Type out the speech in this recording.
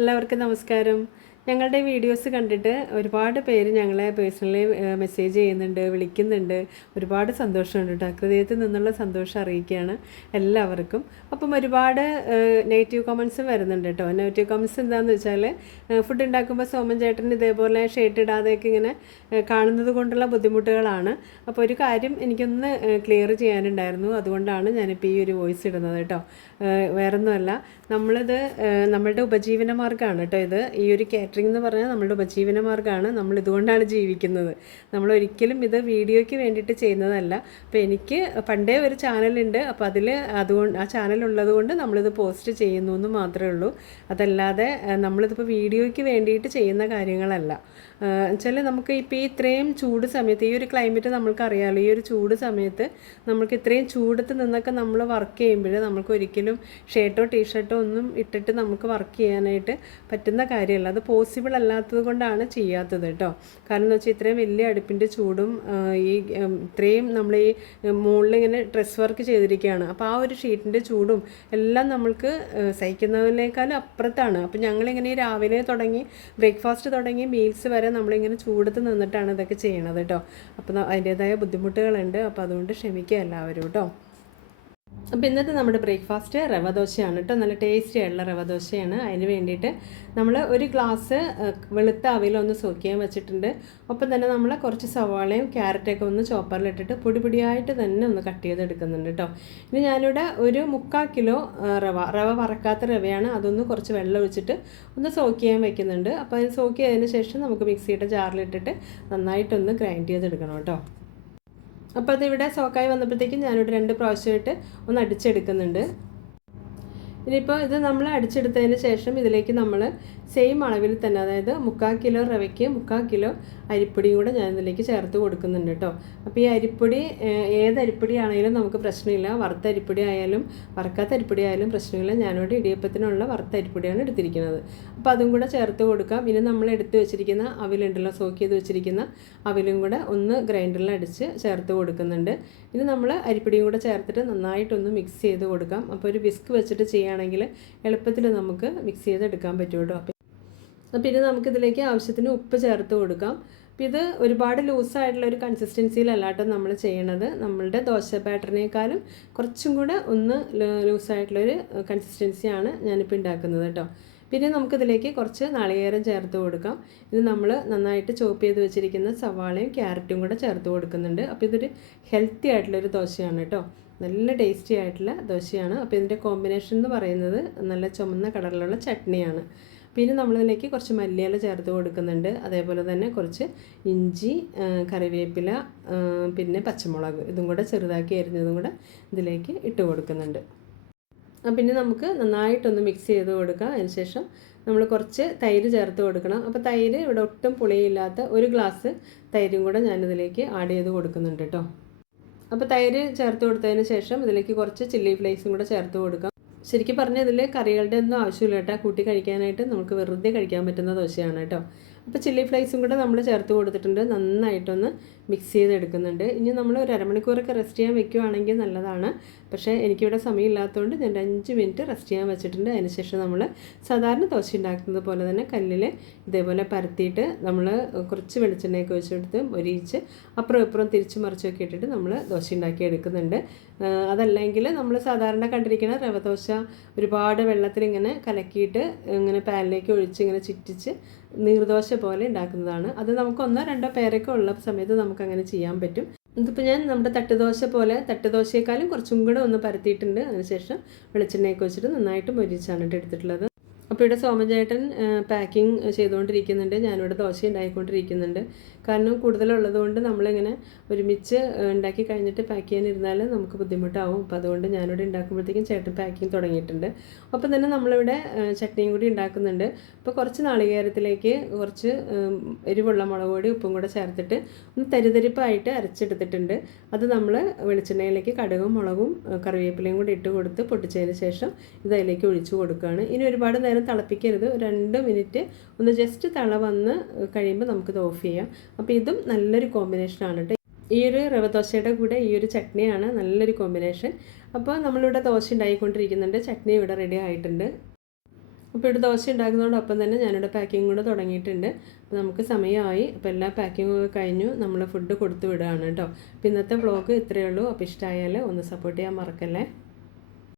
എല്ലാവർക്കും നമസ്കാരം. ഞങ്ങളുടെ വീഡിയോസ് കണ്ടിട്ട് ഒരുപാട് പേര് ഞങ്ങളെ പേഴ്സണലി മെസ്സേജ് ചെയ്യുന്നുണ്ട്, വിളിക്കുന്നുണ്ട്. ഒരുപാട് സന്തോഷമുണ്ട് കേട്ടോ. ഹൃദയത്തിൽ നിന്നുള്ള സന്തോഷം അറിയിക്കുകയാണ് എല്ലാവർക്കും. അപ്പം ഒരുപാട് നെഗറ്റീവ് കമൻസും വരുന്നുണ്ട് കേട്ടോ. നെഗറ്റീവ് കമൻസ് എന്താണെന്ന് വെച്ചാൽ, ഫുഡ് ഉണ്ടാക്കുമ്പോൾ സോമൻ ചേട്ടൻ ഇതേപോലെ ഷേട്ട് ഇടാതെയൊക്കെ ഇങ്ങനെ കാണുന്നത് കൊണ്ടുള്ള ബുദ്ധിമുട്ടുകളാണ്. അപ്പോൾ ഒരു കാര്യം എനിക്കൊന്ന് ക്ലിയർ ചെയ്യാനുണ്ടായിരുന്നു. അതുകൊണ്ടാണ് ഞാനിപ്പോൾ ഈ ഒരു വോയിസ് ഇടുന്നത് കേട്ടോ. വേറൊന്നുമല്ല, നമ്മളുടെ ഉപജീവന മാർഗ്ഗമാണ് കേട്ടോ ഇത്. ഈ ഒരു കാറ്ററിംഗ് എന്ന് പറഞ്ഞാൽ നമ്മളുടെ ഉപജീവന മാർഗ്ഗമാണ്. നമ്മൾ ഇതുകൊണ്ടാണ് ജീവിക്കുന്നത്. നമ്മളൊരിക്കലും ഇത് വീഡിയോയ്ക്ക് വേണ്ടിയിട്ട് ചെയ്യുന്നതല്ല. അപ്പോൾ എനിക്ക് പണ്ടേ ഒരു ചാനലുണ്ട്. അപ്പോൾ അതുകൊണ്ട് ആ ചാനലുള്ളത് കൊണ്ട് നമ്മളിത് പോസ്റ്റ് ചെയ്യുന്നു എന്ന് മാത്രമേ ഉള്ളൂ. അതല്ലാതെ നമ്മളിതിപ്പോൾ വീഡിയോയ്ക്ക് വേണ്ടിയിട്ട് ചെയ്യുന്ന കാര്യങ്ങളല്ല. വെച്ചാൽ നമുക്ക് ഇപ്പോൾ ഈ ഇത്രയും ചൂട് സമയത്ത്, ഈ ഒരു ക്ലൈമറ്റ് നമ്മൾക്കറിയാമല്ലോ, ഈ ഒരു ചൂട് സമയത്ത് നമുക്ക് ഇത്രയും ചൂടത്ത് നിന്നൊക്കെ നമ്മൾ വർക്ക് ചെയ്യുമ്പോൾ നമുക്ക് ഒരിക്കലും ഷർട്ടോ ടീഷർട്ടോ ഒന്നും ഇട്ടിട്ട് നമുക്ക് വർക്ക് ചെയ്യാനായിട്ട് പറ്റുന്ന കാര്യമല്ല. അത് പോസിബിൾ അല്ലാത്തത് കൊണ്ടാണ് ചെയ്യാത്തത് കേട്ടോ. കാരണം എന്ന് വെച്ചാൽ ഇത്രയും വലിയ അടുപ്പിൻ്റെ ചൂടും ഇത്രയും നമ്മൾ ഈ മുകളിലിങ്ങനെ ഡ്രസ് വർക്ക് ചെയ്തിരിക്കുകയാണ്. അപ്പോൾ ആ ഒരു ഷീറ്റിൻ്റെ ചൂടും എല്ലാം നമ്മൾക്ക് സഹിക്കുന്നതിനേക്കാളും അപ്പുറത്താണ്. അപ്പോൾ ഞങ്ങളിങ്ങനെ രാവിലെ തുടങ്ങി ബ്രേക്ക്ഫാസ്റ്റ് തുടങ്ങി മീൽസ് വരെ നമ്മളിങ്ങനെ ചൂടത്ത് നിന്നിട്ടാണ് ഇതൊക്കെ ചെയ്യണത് കേട്ടോ. അപ്പോൾ അതിൻ്റേതായ ബുദ്ധിമുട്ടുകളുണ്ട്. അപ്പോൾ അതുകൊണ്ട് ക്ഷമിക്കുക എല്ലാവരും കേട്ടോ. അപ്പോൾ ഇന്നത്തെ നമ്മുടെ ബ്രേക്ക്ഫാസ്റ്റ് റവ ദോശയാണ് കേട്ടോ. നല്ല ടേസ്റ്റി ആയിട്ടുള്ള റവ ദോശയാണ്. അതിന് വേണ്ടിയിട്ട് നമ്മൾ ഒരു ഗ്ലാസ് വെളുത്ത അവിലൊന്ന് സോക്ക് ചെയ്യാൻ വെച്ചിട്ടുണ്ട്. ഒപ്പം തന്നെ നമ്മൾ കുറച്ച് സവാളയും ക്യാരറ്റൊക്കെ ഒന്ന് ചോപ്പറിലിട്ടിട്ട് പൊടിയായിട്ട് തന്നെ ഒന്ന് കട്ട് ചെയ്തെടുക്കുന്നുണ്ട് കേട്ടോ. ഇനി ഞാനിവിടെ ഒരു 3/4 കിലോ റവ വറക്കാത്ത റവയാണ്. അതൊന്ന് കുറച്ച് വെള്ളം ഒഴിച്ചിട്ട് ഒന്ന് സോക്ക് ചെയ്യാൻ വെക്കുന്നുണ്ട്. അപ്പോൾ അത് സോക്ക് ചെയ്തതിന് ശേഷം നമുക്ക് മിക്സിയുടെ ജാറിലിട്ടിട്ട് നന്നായിട്ടൊന്ന് ഗ്രൈൻഡ് ചെയ്തെടുക്കണം കേട്ടോ. അപ്പോൾ അതിവിടെ സോക്കായി വന്നപ്പോഴത്തേക്കും ഞാനിവിടെ 2 പ്രാവശ്യമായിട്ട് ഒന്ന് അടിച്ചെടുക്കുന്നുണ്ട്. ഇനിയിപ്പോൾ ഇത് നമ്മൾ അടിച്ചെടുത്തതിന് ശേഷം ഇതിലേക്ക് നമ്മൾ സെയിം അളവിൽ തന്നെ, അതായത് 3/4 കിലോ റവയ്ക്ക് 3/4 കിലോ അരിപ്പൊടിയും കൂടെ ഞാൻ ഇതിലേക്ക് ചേർത്ത് കൊടുക്കുന്നുണ്ട് കേട്ടോ. അപ്പോൾ ഈ അരിപ്പൊടി ഏത് അരിപ്പൊടി ആണെങ്കിലും നമുക്ക് പ്രശ്നമില്ല. വറുത്ത അരിപ്പൊടി ആയാലും വറക്കാത്ത അരിപ്പൊടി ആയാലും പ്രശ്നമില്ല. ഞാനിവിടെ ഇടിയപ്പത്തിനുള്ള വറുത്ത അരിപ്പൊടിയാണ് എടുത്തിരിക്കുന്നത്. അപ്പോൾ അതും കൂടെ ചേർത്ത് കൊടുക്കാം. ഇനി നമ്മൾ എടുത്ത് വെച്ചിരിക്കുന്ന അവിലുണ്ടല്ലോ, സോക്ക് ചെയ്ത് വെച്ചിരിക്കുന്ന അവിലും കൂടെ ഒന്ന് ഗ്രൈൻഡറിൽ അടിച്ച് ചേർത്ത് കൊടുക്കുന്നുണ്ട്. ഇനി നമ്മൾ അരിപ്പൊടിയും കൂടെ ചേർത്തിട്ട് നന്നായിട്ടൊന്ന് മിക്സ് ചെയ്ത് കൊടുക്കാം. അപ്പോൾ ഒരു വിസ്ക് വെച്ചിട്ട് ചെയ്യുകയാണെങ്കിൽ എളുപ്പത്തിൽ നമുക്ക് മിക്സ് ചെയ്തെടുക്കാൻ പറ്റും കേട്ടോ. അപ്പോൾ ഇത് നമുക്കിതിലേക്ക് ആവശ്യത്തിന് ഉപ്പ് ചേർത്ത് കൊടുക്കാം. അപ്പോൾ ഇത് ഒരുപാട് ലൂസായിട്ടുള്ള ഒരു കൺസിസ്റ്റൻസിയിലല്ല കേട്ടോ നമ്മൾ ചെയ്യണത്. നമ്മളുടെ ദോശ ബാറ്ററിനേക്കാളും കുറച്ചും കൂടെ ഒന്ന് ലൂസായിട്ടുള്ളൊരു കൺസിസ്റ്റൻസിയാണ് ഞാനിപ്പോൾ ഉണ്ടാക്കുന്നത് കേട്ടോ. പിന്നെ നമുക്കിതിലേക്ക് കുറച്ച് നാളികേരം ചേർത്ത് കൊടുക്കാം. ഇത് നമ്മൾ നന്നായിട്ട് ചോപ്പ് ചെയ്ത് വെച്ചിരിക്കുന്ന സവാളയും ക്യാരറ്റും കൂടെ ചേർത്ത് കൊടുക്കുന്നുണ്ട്. അപ്പോൾ ഇതൊരു ഹെൽത്തി ആയിട്ടുള്ളൊരു ദോശയാണ് കേട്ടോ. നല്ല ടേസ്റ്റി ആയിട്ടുള്ള ദോശയാണ്. അപ്പോൾ ഇതിൻ്റെ കോമ്പിനേഷൻ എന്ന് പറയുന്നത് നല്ല ചുമന്ന കളറിലുള്ള ചട്നിയാണ്. പിന്നെ നമ്മളിതിലേക്ക് കുറച്ച് മല്ലിയില ചേർത്ത് കൊടുക്കുന്നുണ്ട്. അതേപോലെ തന്നെ കുറച്ച് ഇഞ്ചി, കറിവേപ്പില, പിന്നെ പച്ചമുളക് ഇതും കൂടെ ചെറുതാക്കി അരിഞ്ഞതും കൂടെ ഇതിലേക്ക് ഇട്ട് കൊടുക്കുന്നുണ്ട്. പിന്നെ നമുക്ക് നന്നായിട്ടൊന്ന് മിക്സ് ചെയ്ത് കൊടുക്കാം. അതിനുശേഷം നമ്മൾ കുറച്ച് തൈര് ചേർത്ത് കൊടുക്കണം. അപ്പോൾ തൈര് ഇവിടെ ഒട്ടും പുളിയില്ലാത്ത 1 ഗ്ലാസ് തൈരും കൂടെ ഞാനിതിലേക്ക് ആഡ് ചെയ്ത് കൊടുക്കുന്നുണ്ട് കേട്ടോ. അപ്പോൾ തൈര് ചേർത്ത് കൊടുത്തതിന് ശേഷം ഇതിലേക്ക് കുറച്ച് ചില്ലി ഫ്ലേക്സും കൂടെ ചേർത്ത് കൊടുക്കാം. ശരിക്കും പറഞ്ഞാൽ ഇതിൽ കറികളുടെ ഒന്നും ആവശ്യമില്ല കേട്ടോ. കൂട്ടി കഴിക്കാനായിട്ട് നമുക്ക് വെറുതെ കഴിക്കാൻ പറ്റുന്ന ദോശയാണ് കേട്ടോ. അപ്പോൾ ചില്ലി ഫ്ലേക്സും കൂടെ നമ്മൾ ചേർത്ത് കൊടുത്തിട്ടുണ്ട്. നന്നായിട്ടൊന്ന് മിക്സ് ചെയ്തെടുക്കുന്നുണ്ട്. ഇനി നമ്മൾ ഒരു അരമണിക്കൂറൊക്കെ റെസ്റ്റ് ചെയ്യാൻ വെക്കുകയാണെങ്കിൽ നല്ലതാണ്. പക്ഷേ എനിക്കിവിടെ സമയമില്ലാത്തതുകൊണ്ട് ഞാൻ 5 മിനിറ്റ് റെസ്റ്റ് ചെയ്യാൻ വെച്ചിട്ടുണ്ട്. അതിനുശേഷം നമ്മൾ സാധാരണ ദോശ ഉണ്ടാക്കുന്നത് പോലെ തന്നെ കല്ലിൽ ഇതേപോലെ പരത്തിയിട്ട് നമ്മൾ കുറച്ച് വെളിച്ചെണ്ണയൊക്കെ ഒഴിച്ചെടുത്ത് മൊരിയിച്ച് അപ്പുറം ഇപ്പുറം തിരിച്ച് മറിച്ചൊക്കെ ഇട്ടിട്ട് നമ്മൾ ദോശ ഉണ്ടാക്കി എടുക്കുന്നുണ്ട്. അതല്ലെങ്കിൽ നമ്മൾ സാധാരണ കണ്ടിരിക്കുന്ന റവ ദോശ ഒരുപാട് വെള്ളത്തിലിങ്ങനെ കലക്കിയിട്ട് ഇങ്ങനെ പാനിലേക്ക് ഒഴിച്ച് ഇങ്ങനെ ചുറ്റിച്ച് നീർദോശ പോലെ ഉണ്ടാക്കുന്നതാണ്. അത് നമുക്ക് 1-2 പേരൊക്കെ ഉള്ള സമയത്ത് നമുക്കങ്ങനെ ചെയ്യാൻ പറ്റും. ഇതിപ്പോൾ ഞാൻ നമ്മുടെ തട്ടുദോശയെക്കാളും കുറച്ചും കൂടെ ഒന്ന് പരത്തിയിട്ടുണ്ട്. അതിനുശേഷം വെളിച്ചെണ്ണയൊക്കെ വെച്ചിട്ട് നന്നായിട്ട് മൊരിച്ചാണ് എടുത്തിട്ടുള്ളത്. അപ്പോൾ ഇവിടെ സോമചേട്ടൻ പാക്കിംഗ് ചെയ്തുകൊണ്ടിരിക്കുന്നുണ്ട്. ഞാനിവിടെ ദോശ ഉണ്ടാക്കിക്കൊണ്ടിരിക്കുന്നുണ്ട്. കാരണം കൂടുതലുള്ളത് കൊണ്ട് നമ്മളിങ്ങനെ ഒരുമിച്ച് ഉണ്ടാക്കി കഴിഞ്ഞിട്ട് പാക്ക് ചെയ്യാനിരുന്നാൽ നമുക്ക് ബുദ്ധിമുട്ടാവും. അപ്പോൾ അതുകൊണ്ട് ഞാനിവിടെ ഉണ്ടാക്കുമ്പോഴത്തേക്കും ചേട്ടൻ പാക്കിങ് തുടങ്ങിയിട്ടുണ്ട്. ഒപ്പം തന്നെ നമ്മളിവിടെ ചട്നിയും കൂടി ഉണ്ടാക്കുന്നുണ്ട്. അപ്പോൾ കുറച്ച് നാളികേരത്തിലേക്ക് കുറച്ച് എരിവുള്ള മുളക് പൊടി ഉപ്പും കൂടെ ചേർത്തിട്ട് ഒന്ന് തരിതരിപ്പായിട്ട് അരച്ചെടുത്തിട്ടുണ്ട്. അത് നമ്മൾ വെളിച്ചെണ്ണയിലേക്ക് കടുകും മുളകും കറിവേപ്പിലയും കൂടി ഇട്ട് കൊടുത്ത് പൊട്ടിച്ചതിന് ശേഷം ഇത് അതിലേക്ക് ഒഴിച്ചു കൊടുക്കുകയാണ്. ഇനി ഒരുപാട് നേരം തിളപ്പിക്കരുത്. 2 മിനിറ്റ് ഒന്ന് ജസ്റ്റ് തിള വന്ന് കഴിയുമ്പോൾ നമുക്കിത് ഓഫ് ചെയ്യാം. അപ്പോൾ ഇതും നല്ലൊരു കോമ്പിനേഷനാണ് കേട്ടോ. ഈ ഒരു റവ ദോശയുടെ കൂടെ ഈ ഒരു ചട്നിയാണ് നല്ലൊരു കോമ്പിനേഷൻ. അപ്പോൾ നമ്മളിവിടെ ദോശ ഉണ്ടായിക്കൊണ്ടിരിക്കുന്നുണ്ട്. ചട്നി ഇവിടെ റെഡി ആയിട്ടുണ്ട്. അപ്പോൾ ഇവിടെ ദോശ ഉണ്ടാക്കുന്നതോടൊപ്പം തന്നെ ഞാനിവിടെ പാക്കിങ് കൂടെ തുടങ്ങിയിട്ടുണ്ട്. അപ്പോൾ നമുക്ക് സമയമായി. അപ്പോൾ എല്ലാ പാക്കിങ്ങും ഒക്കെ കഴിഞ്ഞു, നമ്മൾ ഫുഡ് കൊടുത്തു വിടുകയാണ് കേട്ടോ. അപ്പോൾ ഇന്നത്തെ വ്ളോഗ് ഇത്രയേ ഉള്ളൂ. അപ്പോൾ ഇഷ്ടമായാൽ ഒന്ന് സപ്പോർട്ട് ചെയ്യാൻ മറക്കല്ലേ.